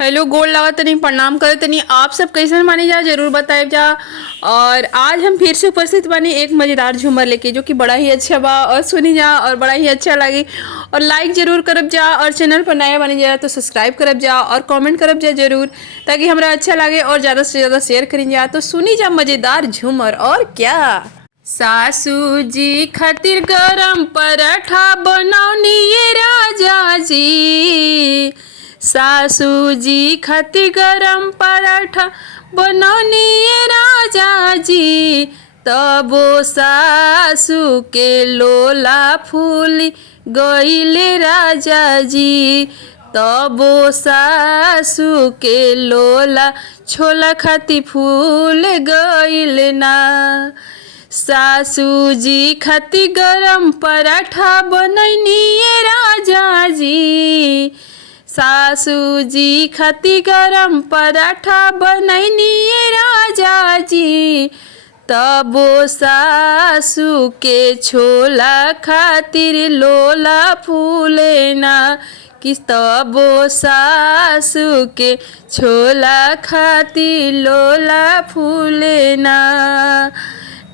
Hello, गोड़ लगा तनी प्रणाम करे तनी। आप सब कैसे मानी जा जरूर बताए जा। और आज हम फिर से उपस्थित बानी एक मज़ेदार झूमर लेके, जो कि बड़ा ही अच्छा बा और सुनी जा और बड़ा ही अच्छा लगी। और लाइक जरूर करब जा, और चैनल पर नया बनी जा तो सब्सक्राइब करब जा और कमेंट करब जा जरूर, ताकि हमरा अच्छा लगे और ज़्यादा से ज़्यादा शेयर करी जा। तो सुनी जा मज़ेदार झूमर। और क्या, सासू जी खातिर गरम पराठा बनौनी ये राजा जी। सासू जी खातिर गरम पराठा बनौनी ये राजा जी। तबो सासू के लोला फूली गईले राजा जी। तबो सासू के लोला छोला खातिर फूल गईल ना। सासू जी खातिर गरम पराठा बनैनी ये राजा जी। सासू जी खातिर गरम पराठा बनैनी ये राजा जी। तबो सासू के छोला खातिर लोला फूले ना। कि तबो सासू के छोला खातिर लोला फूले ना।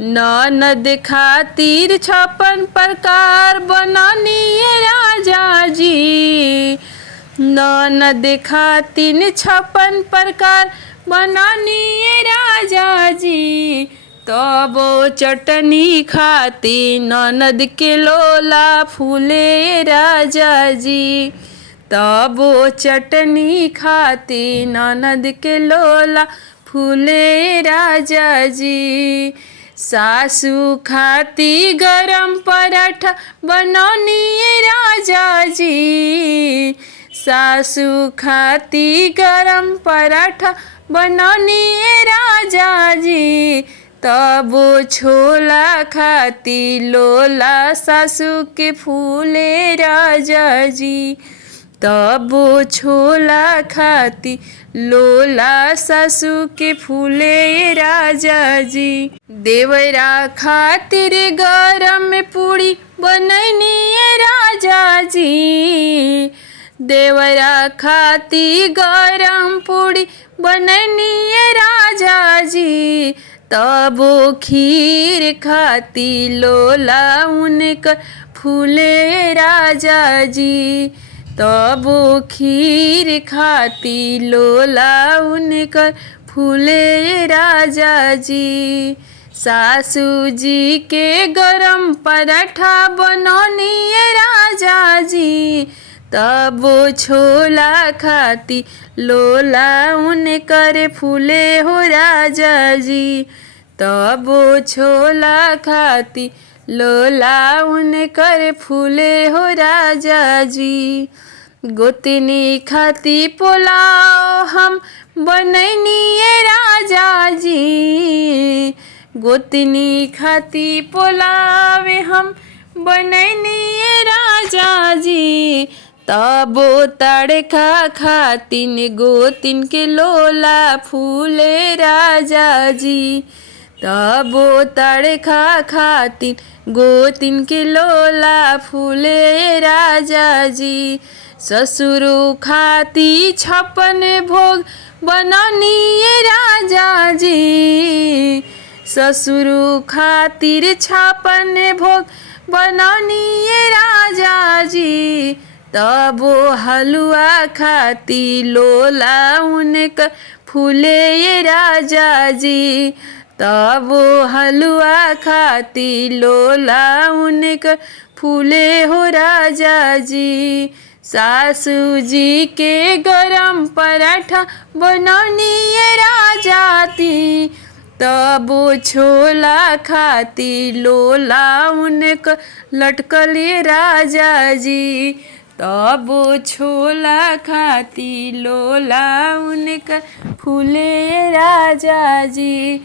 ननद खातिर 56 प्रकार बनौनी ये राजा जी। ननद खातिर 56 प्रकार बनौनी ये राजा जी। तबो चटनी खाती ननद के लोला फूले राजा जी। तबो चटनी खाती ननद के लोला फूले राजा जी। सासू खाती गरम पराठा बनौनी ये राजा जी। सासू खाती गरम पराठा बनौनी ये राजा जी। तबो छोला खाती लोला सासू के फूले राजा जी। तबो छोला खाती लोला सासू के फूले राजा जी। देवरा खातिर गरम पूड़ी बनैनी ये राजा जी। देवरा खातिर गरम पूड़ी बनैनी ये राजा जी। तबो खीर खाती लोला उनकर फूले राजा जी। तबो खीर खाती लोला उनकर फूले राजा जी। सासू जी के गरम पराठा बनौनी ये राजा जी। तबो छोला खाती लोला उनकर फूले हो राजा जी। तबो छोला खाती लोला उनकर फूले हो राजा जी। गोतनी खाती पुलाव हम बनैनी ये राजा जी। गोतनी खाती पुलाव हम बनैनी ये राजा जी। तबो तड़का खातिन गोतिन के लोला फूले राजा जी। तबो तड़का खातिन गोतिन के लोला फूले राजा जी। ससुरु खाती 56 भोग बनौनी ये राजा जी। ससुरु खातिर 56 भोग बनौनी ये राजा जी। तबो हलुआ खाती लोला उनकर फूले ये राजा जी। तबो हलुआ खाती लोला उनकर फूले हो राजा जी। सासू जी के गरम पराठा बनौनी ये राजा ती। तबो छोला खाती लोला उनकर लटकल ये राजा जी। तबो छोला खाती लोला उनकर फूले राजा जी।